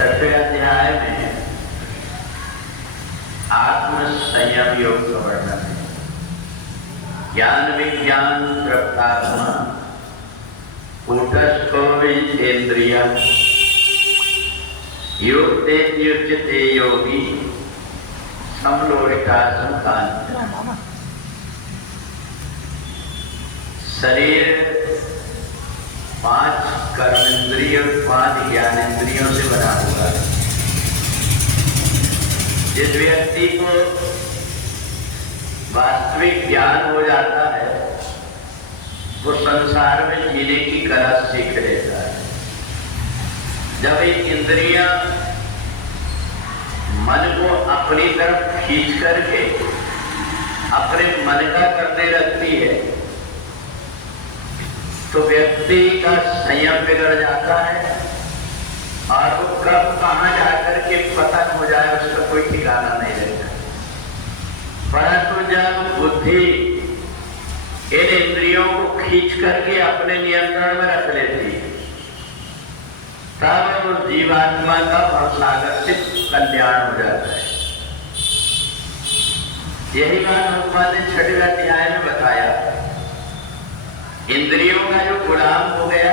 छठवें अध्याय में आत्म संयम योग का वर्णन है। ज्ञान विज्ञान तृप्तात्मा कूटस्थो इंद्रिया युक्ते योगी समलोहितासम कांत। शरीर 5 कर्मेंद्रिय और 5 ज्ञानेंद्रियों से बना हुआ है। जिस व्यक्ति को वास्तविक ज्ञान हो जाता है वो संसार में जीने की कला सीख लेता है। जब एक इंद्रियां मन को अपनी तरफ खींच करके अपने मन का करने लगती है तो व्यक्ति का संयम बिगड़ जाता है और वो कब कहां जाकर के पतन हो जाए उसका कोई ठिकाना नहीं रहता। परंतु जब बुद्धि इन इंद्रियों को खींच करके अपने नियंत्रण में रख लेती है तब उस जीवात्मा का भवसागर से कल्याण हो जाता है। यही बात भगवान ने 6वें अध्याय में बताया। इंद्रियों का जो गुलाम हो गया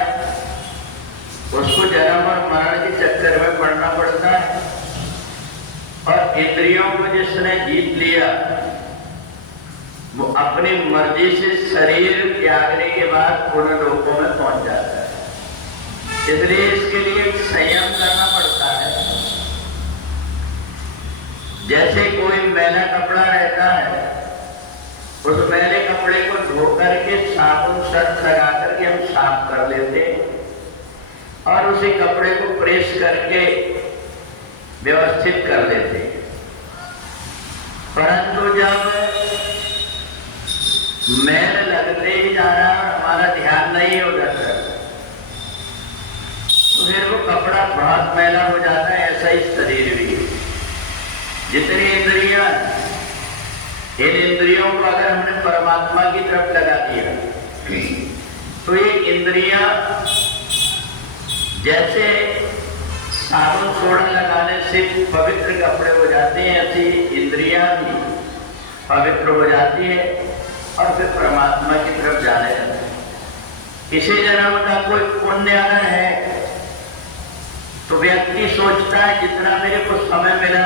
उसको जन्म और मरण के चक्कर में पड़ना पड़ता है और इंद्रियों को जिसने जीत लिया वो अपनी मर्जी से शरीर त्यागने के बाद पुनः लोकों में पहुंच जाता है। इसलिए इसके लिए संयम करना पड़ता है। जैसे कोई मैला कपड़ा रहता है उस मैले कपड़े को धो करके साबुन सर्फ लगा करके हम साफ कर लेते हैं और उसी कपड़े को प्रेस करके व्यवस्थित कर देते हैं। परंतु जब मैल लगते ही जा रहा और हमारा ध्यान नहीं हो जाता तो फिर वो कपड़ा बहुत मैला हो जाता है। ऐसा ही शरीर भी, जितनी इंद्रियां, इन इंद्रियों को अगर हमने परमात्मा की तरफ लगा दिया तो ये इंद्रियां जैसे साबुन सोडा लगाने से पवित्र कपड़े हो जाते हैं ऐसी इंद्रियां भी पवित्र हो जाती है और फिर परमात्मा की तरफ जाने लगते हैं। इसी जन्म का कोई पुण्य अगर है तो व्यक्ति सोचता है जितना मेरे को समय मिला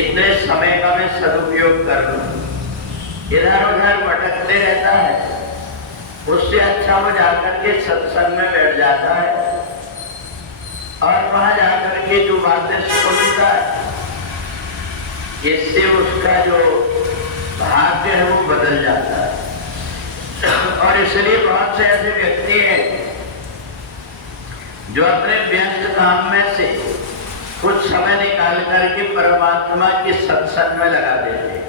इतने समय का मैं सदुपयोग कर लूं। इधर उधर भटकते रहता है, उससे अच्छा वो जाकर के सत्संग में बैठ जाता है और वहां जाकर के जो बातें सुनता है इससे उसका जो भाग्य है वो बदल जाता है। और इसलिए बहुत से ऐसे व्यक्ति हैं जो अपने व्यस्त काम में से कुछ समय निकाल करके परमात्मा के सत्संग में लगा देते हैं।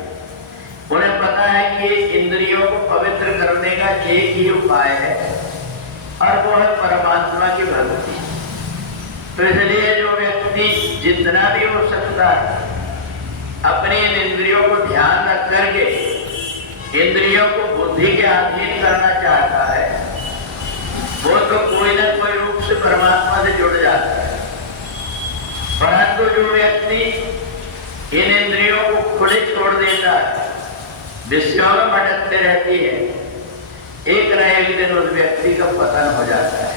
उन्हें पता है कि इंद्रियों को पवित्र करने का एक ही उपाय है और वो है परमात्मा की भक्ति। तो इसलिए जो व्यक्ति जितना भी हो सकता है अपनी इन इंद्रियों को ध्यान रख करके इंद्रियों को बुद्धि के अधीन करना चाहता है वो तो कोई न कोई रूप से परमात्मा से जुड़ जाता है। परंतु जो व्यक्ति इन इंद्रियों को खुले छोड़ देता है, विषयों में भटकते रहती है, एक न एक दिन उस व्यक्ति का पतन हो जाता है।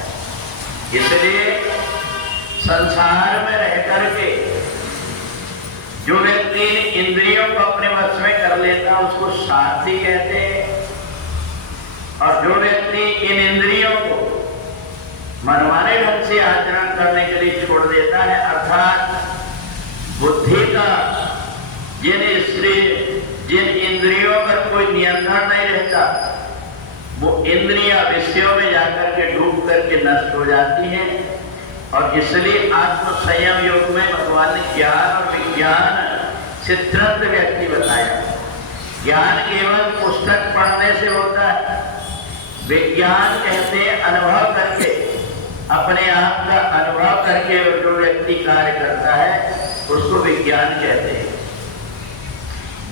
इसलिए संसार में रह करके जो व्यक्ति इन इंद्रियों को अपने वश में कर लेता है उसको साथी कहते हैं और जो व्यक्ति इन इंद्रियों को मनमाने ढंग से आचरण करने के लिए छोड़ देता है अर्थात बुद्धि का जिन इंद्रियों पर कोई नियंत्रण नहीं रहता वो इंद्रियां विषयों में जाकर के डूब करके नष्ट हो जाती हैं। और इसलिए आत्म संयम योग में भगवान ने ज्ञान और विज्ञान से तुरंत व्यक्ति बताया। ज्ञान केवल पुस्तक पढ़ने से होता है, विज्ञान कहते हैं अनुभव करके, अपने आप का अनुभव करके जो व्यक्ति कार्य करता है उसको विज्ञान कहते हैं।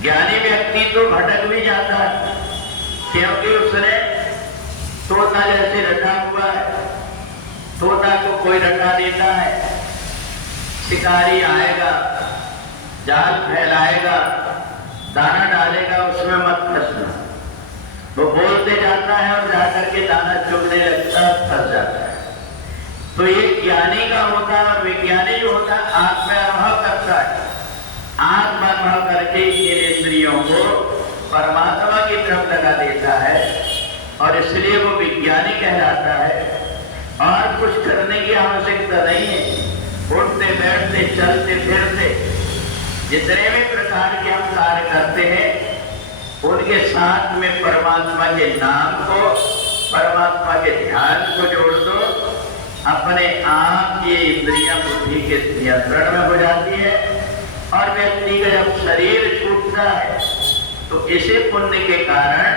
ज्ञानी व्यक्ति तो भटक भी जाता है क्योंकि उसने तोता जैसे रटा हुआ है, तोता को कोई रटा देता है शिकारी आएगा, जाल फैलाएगा, दाना डालेगा, उसमें मत फंसना। वो बोलते जाता है और जाकर के दाना चुगने लगता है, फंस जाता है। तो ये ज्ञानी का होता है, और विज्ञानी जो होता है आत्म अनुभव करता है, आत्म अनुभव करके इन इंद्रियों को परमात्मा की तरफ लगा देता है, और इसलिए वो विज्ञानी कहलाता है। और कुछ करने की आवश्यकता नहीं है, उठते बैठते चलते फिरते जितने भी प्रकार के हम कार्य करते हैं उनके साथ में परमात्मा के नाम को, परमात्मा के ध्यान को जोड़ दो, अपने आप ये इंद्रियां बुद्धि के नियंत्रण में हो जाती है। और व्यक्ति का जब शरीर छूटता है तो इसी पुण्य के कारण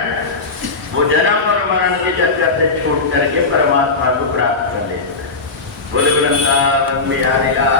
वो जन्म और मरण के चक्कर से छूट करके परमात्मा को प्राप्त कर लेता है। बोले वृंदावन बिहारी लाल